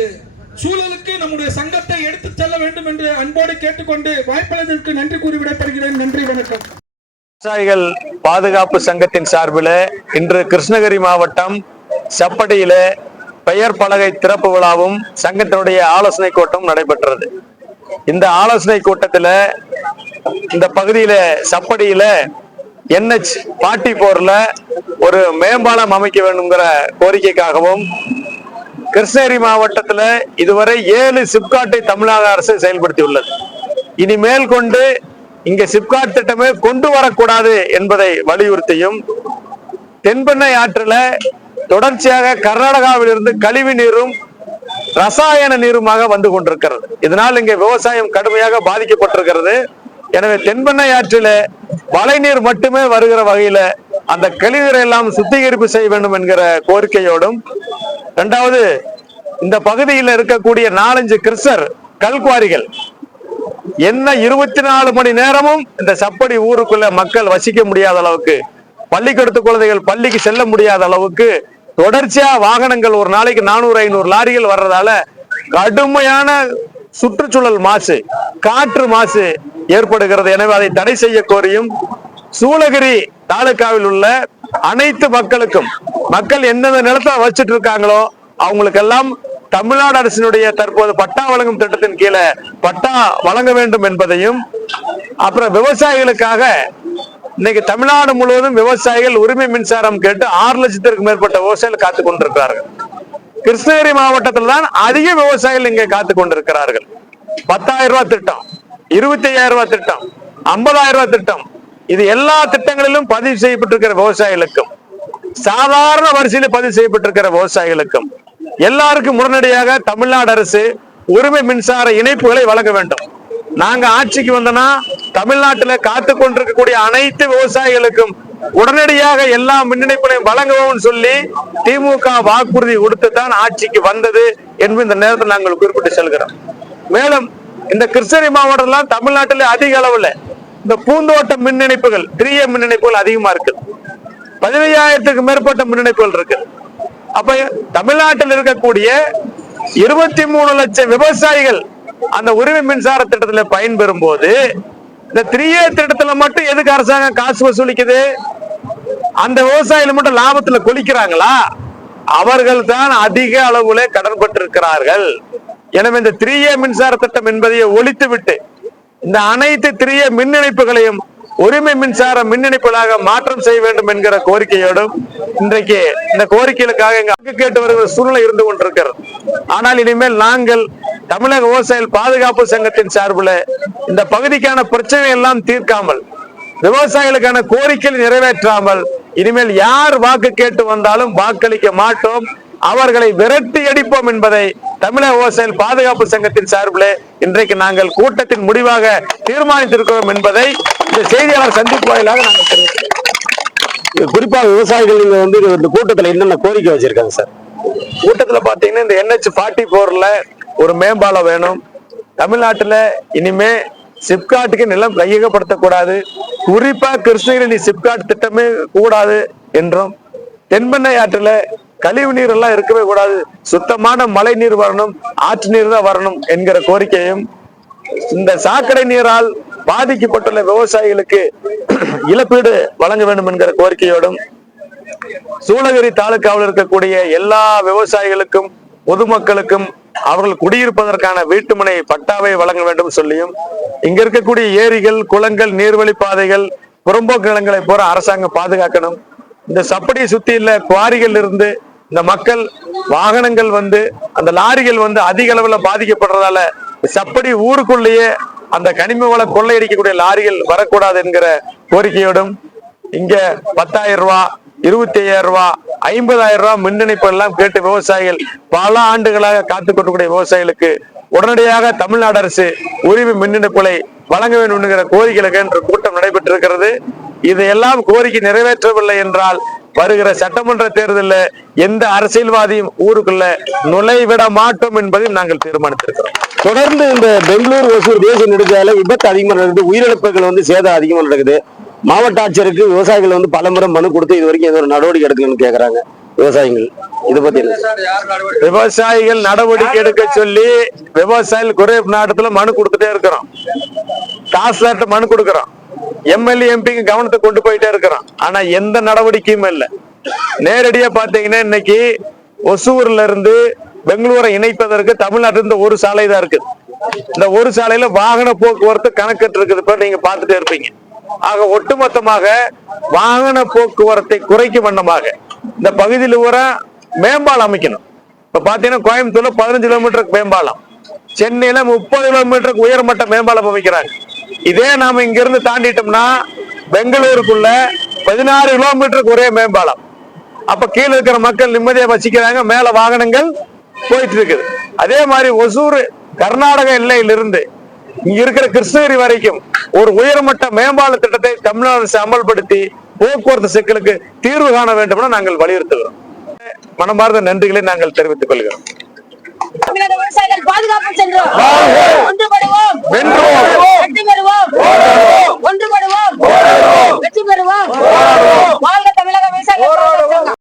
சூழலுக்கு நம்முடைய சங்கத்தை எடுத்து செல்ல வேண்டும் என்று அன்போடு கேட்டுக்கொண்டு வாய்ப்பளித்ததற்கு நன்றி கூறி விடைபெறுகிறேன். நன்றி, வணக்கம். விவசாயிகள் பாதுகாப்பு சங்கத்தின் சார்பில் இன்று கிருஷ்ணகிரி மாவட்டம் சப்படியில பெயர் பலகை திறப்பு விழாவும் சங்கத்தினுடைய ஆலோசனை கூட்டம் நடைபெற்றது. இந்த ஆலோசனை கூட்டத்துல இந்த பகுதியில சப்படியில NH-44ல ஒரு மேம்பாலம் அமைக்க வேண்டும்ங்கிற கோரிக்கைக்காகவும், கிருஷ்ணகிரி மாவட்டத்துல இதுவரை 7 சிப்காட்டை தமிழக அரசு செயல்படுத்தியுள்ளது. இனிமேல் கொண்டு இங்க சிப்காட் திட்டமே கொண்டு வரக்கூடாது என்பதை வலியுறுத்தியும், தென்பெண்ணை ஆற்றுல தொடர்ச்சியாக கர்நாடகாவிலிருந்து கழிவு நீரும் ரசாயன நீருமாக வந்து கொண்டிருக்கிறது. இதனால் இங்கே விவசாயம் கடுமையாக பாதிக்கப்பட்டிருக்கிறது. எனவே தென்பெண்ணை ஆற்றில மழை நீர் மட்டுமே வருகிற வகையில அந்த கழிவுகளை எல்லாம் சுத்திகரிப்பு செய்ய வேண்டும் என்கிற கோரிக்கையோடும், இரண்டாவது இந்த பகுதியில் இருக்கக்கூடிய 4-5 கிறிஸ்டர் கல்குவாரிகள் என்ன 24 மணி நேரமும் இந்த சப்படி ஊருக்குள்ள மக்கள் வசிக்க முடியாத அளவுக்கு, பள்ளிக்கூடத்து குழந்தைகள் பள்ளிக்கு செல்ல முடியாத அளவுக்கு தொடர்ச்சியா வாகனங்கள் ஒரு நாளைக்கு 400-500 லாரிகள் வர்றதால கடுமையான சுற்றுச்சூழல் மாசு, காற்று மாசு ஏற்படுகிறது. எனவே அதை தடை செய்ய கோரியும், சூளகிரி தாலுகாவில் உள்ள அனைத்து மக்களுக்கும், மக்கள் எந்தெந்த நிலத்தை வச்சிட்டு இருக்காங்களோ அவங்களுக்கெல்லாம் தமிழ்நாடு அரசினுடைய தற்போது பட்டா வழங்கும் திட்டத்தின் கீழே பட்டா வழங்க வேண்டும் என்பதையும், அப்புறம் விவசாயிகளுக்காக இன்னைக்கு தமிழ்நாடு முழுவதும் விவசாயிகள் உரிமை மின்சாரம் கேட்டு 6 லட்சத்திற்கு மேற்பட்ட விவசாயிகள் காத்துக் கொண்டிருக்கிறார்கள். கிருஷ்ணகிரி மாவட்டத்தில் தான் அதிக விவசாயிகள் இங்கே காத்துக் கொண்டிருக்கிறார்கள். 10,000 ரூபாய் திட்டம், 25,000 ரூபாய் திட்டம், 50,000 ரூபாய் திட்டம், இது எல்லா திட்டங்களிலும் பதிவு செய்யப்பட்டிருக்கிற விவசாயிகளுக்கும், சாதாரண வரிசையில் பதிவு செய்யப்பட்டிருக்கிற விவசாயிகளுக்கும் எல்லாருக்கும் உடனடியாக தமிழ்நாடு அரசு உரிமை மின்சார இணைப்புகளை வழங்க வேண்டும். நாங்க ஆட்சிக்கு வந்தோம்னா தமிழ்நாட்டில் காத்துக் கொண்டிருக்கக்கூடிய அனைத்து விவசாயிகளுக்கும் உடனடியாக எல்லா மின் இணைப்புகளையும் வழங்குவோம் சொல்லி திமுக வாக்குறுதி கொடுத்து தான் ஆட்சிக்கு வந்தது என்பது இந்த நேரத்தில் நாங்கள் குறிப்பிட்டு செல்கிறோம். மேலும் இந்த கிருஷ்ணகிரி மாவட்டம் தமிழ்நாட்டில் அதிக அளவுல இந்த பூந்தோட்ட மின் இணைப்புகள் 3M மின் இணைப்புகள் அதிகமா இருக்கு. 15,000க்கு மேற்பட்ட மின் இணைப்புகள் இருக்கு. அப்ப தமிழ்நாட்டில் இருக்கக்கூடிய 23 லட்சம் விவசாயிகள் அந்த உரிமை மின்சார திட்டத்தில் பயன்பெறும் போது இந்த 3A திட்டத்துல மட்டும் எதுக்கு அரசாங்கம் காசு வசூலிக்குது? அந்த விவசாயிகள் மட்டும் லாபத்துல கொளிக்கிறாங்களா? அவர்கள் தான் அதிக அளவுல கடன் பட்டிருக்கிறார்கள். எனவே இந்த 3A மின்சார திட்டம் என்பதையே ஒழித்து விட்டு இந்த அனைத்து 3A மின் இணைப்புகளையும் உரிமை மின்சார மின் இணைப்புகளாக மாற்றம் செய்ய வேண்டும் என்கிற கோரிக்கையோடும் இன்றைக்கு இந்த கோரிக்கைகளுக்காக எங்க கேட்டு வருகிற சூழ்நிலை இருந்து கொண்டிருக்கிறது. ஆனால் இனிமேல் நாங்கள் தமிழக விவசாயிகள் பாதுகாப்பு சங்கத்தின் சார்பில் இந்த பகுதிக்கான பிரச்சனை எல்லாம் தீர்க்காமல், விவசாயிகளுக்கான கோரிக்கைகளை நிறைவேற்றாமல் இனிமேல் யார் வாக்கு கேட்டு வந்தாலும் வாக்களிக்க மாட்டோம், அவர்களை விரட்டி அடிப்போம் என்பதை தமிழக விவசாயிகள் பாதுகாப்பு சங்கத்தின் சார்பில் இன்றைக்கு நாங்கள் கூட்டத்தின் முடிவாக தீர்மானித்திருக்கிறோம் என்பதை இந்த செய்தியாளர் சந்திப்பு வாயிலாக நாங்கள் தெரிவிக்கிறோம். குறிப்பாக விவசாயிகள் இந்த கூட்டத்தில் என்னென்ன கோரிக்கை வச்சிருக்காங்க சார்? கூட்டத்துல பாத்தீங்கன்னா இந்த NH-44ல ஒரு மேம்பாலம் வேணும். தமிழ்நாட்டுல இனிமே சிப்காட்டுக்கு நிலம் கையகப்படுத்தக்கூடாது, குறிப்பா கிருஷ்ணகிரி சிப்காட் திட்டமே கூடாது என்றும், தென்பெண்ணை ஆற்றுல கழிவு நீர் எல்லாம் இருக்கவே கூடாது, சுத்தமான மழை நீர் வரணும், ஆற்று நீர் தான் வரணும் என்கிற கோரிக்கையும், இந்த சாக்கடை நீரால் பாதிக்கப்பட்டுள்ள விவசாயிகளுக்கு இழப்பீடு வழங்க வேண்டும் என்கிற கோரிக்கையோடும், சூளகிரி தாலுகாவில் இருக்கக்கூடிய எல்லா விவசாயிகளுக்கும் பொதுமக்களுக்கும் அவர்கள் குடியிருப்பதற்கான வீட்டுமனை பட்டாவை வழங்க வேண்டும் சொல்லியும், இங்க இருக்கக்கூடிய ஏரிகள், குளங்கள், நீர்வழி பாதைகள், புறம்போக்கு நிலங்களை போற அரசாங்கம் பாதுகாக்கணும். இந்த சப்படியை சுத்தி உள்ள குவாரிகள் இருந்து இந்த மக்கள் வாகனங்கள் அந்த லாரிகள் அதிக அளவுல பாதிக்கப்படுறதால சப்படி ஊருக்குள்ளேயே அந்த கனிம வள கொள்ளையடிக்கக்கூடிய லாரிகள் வரக்கூடாது என்கிற கோரிக்கையோடும், இங்க 10,000 ரூபாய், 25,000 ரூபாய், 50,000 ரூபாய் மின் இணைப்பு எல்லாம் கேட்டு விவசாயிகள் பல ஆண்டுகளாக காத்துக் கொண்டிருக்கூடிய விவசாயிகளுக்கு உடனடியாக தமிழ்நாடு அரசு உரிமை மின் இணைப்புகளை வழங்க வேண்டும் என்கிற கோரிக்கைகளுக்கு என்ற கூட்டம் நடைபெற்றிருக்கிறது. இதையெல்லாம் கோரிக்கை நிறைவேற்றவில்லை என்றால் வருகிற சட்டமன்ற தேர்தலில் எந்த அரசியல்வாதியும் ஊருக்குள்ள நுழைவிட மாட்டோம் என்பதையும் நாங்கள் தீர்மானித்திருக்கிறோம். தொடர்ந்து இந்த பெங்களூர் ஒசூர் தேசிய நெடுஞ்சாலை விபத்து அதிகமாக நடக்குது, உயிரிழப்புகள் சேதம் அதிகமாக நடக்குது. மாவட்ட ஆட்சியருக்கு விவசாயிகள் பலமுறை மனு கொடுத்து இது வரைக்கும் ஏதோ ஒரு நடவடிக்கை எடுக்கலன்னு கேட்கறாங்க விவசாயிகள். இதை பத்தி விவசாயிகள் நடவடிக்கை எடுக்க சொல்லி விவசாயிகள் குறை நாட்டத்துல மனு கொடுத்துட்டே இருக்கிறோம், தாசில்தார்ட்ட மனு கொடுக்கிறோம், MLA MP கவனத்தை கொண்டு போயிட்டே இருக்கிறோம். ஆனா எந்த நடவடிக்கையும் இல்லை. நேரடியா பாத்தீங்கன்னா இன்னைக்கு ஒசூர்ல இருந்து பெங்களூரை இணைப்பதற்கு தமிழ்நாட்டில் ஒரு சாலை தான் இருக்குது. இந்த ஒரு சாலையில வாகன போக்குவரத்து கணக்கிட்டு இருக்குது. இப்ப நீங்க பார்த்துட்டே இருப்பீங்க. ஆக ஒட்டுமொத்தமாக வாகன போக்குவரத்தை குறைக்கும் வண்ணமாக இந்த பகுதியில் ஊரா மேம்பாலம் அமைக்கணும். இப்ப பாத்தீங்கன்னா கோயம்புத்தூர்ல 15 கிலோமீட்டருக்கு மேம்பாலம், சென்னையில 30 கிலோமீட்டருக்கு உயர்மட்ட மேம்பாலம் அமைக்கிறாங்க. இதே நாம இங்க இருந்து தாண்டிட்டோம்னா பெங்களூருக்குள்ள 16 கிலோமீட்டருக்கு ஒரே மேம்பாலம். அப்ப கீழே இருக்கிற மக்கள் நிம்மதியா வசிக்கிறாங்க, மேல வாகனங்கள் போயிட்டு இருக்குது. அதே மாதிரி ஒசூர் கர்நாடக எல்லையிலிருந்து இங்க இருக்கிற கிருஷ்ணகிரி வரைக்கும் ஒரு உயர்மட்ட மேம்பால திட்டத்தை தமிழ்நாடு அரசு அமல்படுத்தி போக்குவரத்து சிக்கலுக்கு தீர்வு காண வேண்டும் நாங்கள் வலியுறுத்துகிறோம். மனமார்ந்த நன்றிகளை நாங்கள் தெரிவித்துக் கொள்கிறோம். தமிழக விவசாயிகள் பாதுகாப்பு சென்றோம். ஒன்றுபடுவோம், வெற்றி பெறுவோம். ஒன்றுபடுவோம், வெற்றி பெறுவோம். வாழ்க தமிழக விவசாயிகள்.